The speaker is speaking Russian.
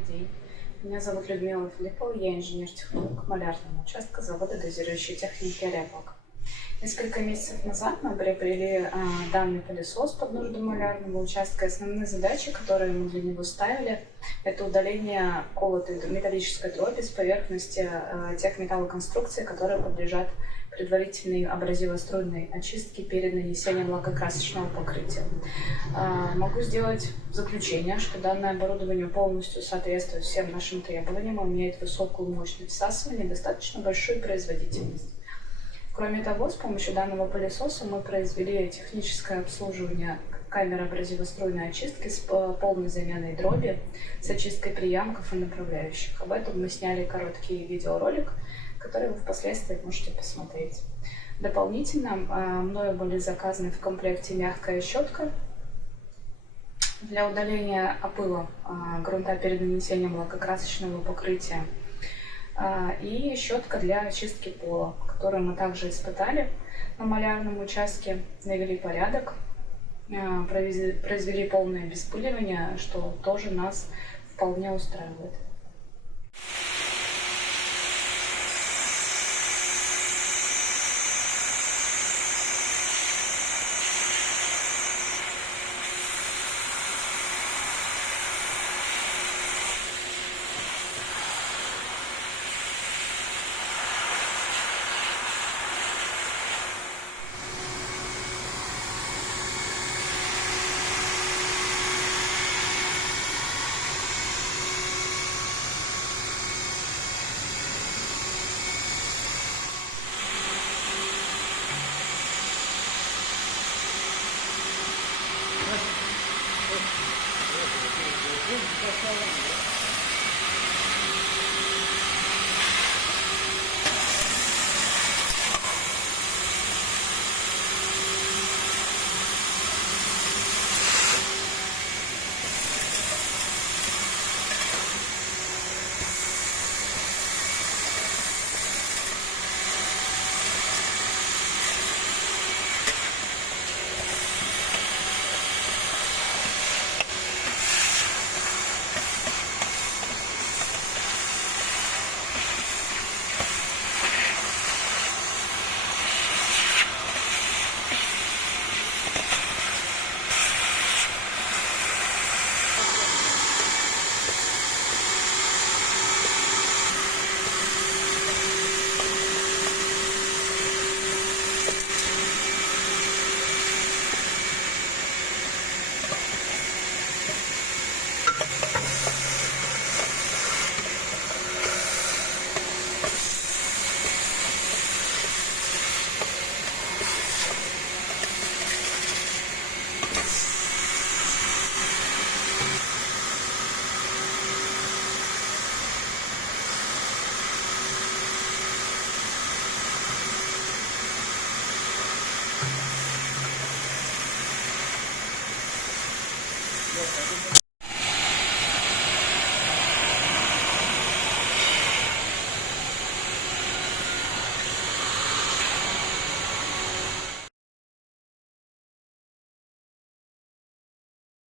Добрый день. Меня зовут Людмила Филиппова, я инженер-технолог малярного участка завода дозирующей техники АРЕОПАГ. Несколько месяцев назад мы приобрели данный пылесос под нужды малярного участка. Основные задачи, которые мы для него ставили, это удаление колотой металлической дроби с поверхности тех металлоконструкций, которые подлежат предварительной абразивоструйной очистке перед нанесением лакокрасочного покрытия. Могу сделать заключение, что данное оборудование полностью соответствует всем нашим требованиям, имеет высокую мощность всасывания и достаточно большую производительность. Кроме того, с помощью данного пылесоса мы произвели техническое обслуживание камеры абразивоструйной очистки с полной заменой дроби, с очисткой приямков и направляющих. Об этом мы сняли короткий видеоролик, который вы впоследствии можете посмотреть. Дополнительно мною были заказаны в комплекте мягкая щетка для удаления опыла грунта перед нанесением лакокрасочного покрытия и щетка для очистки пола, которую мы также испытали на малярном участке, навели порядок, произвели полное беспыливание, что тоже нас вполне устраивает.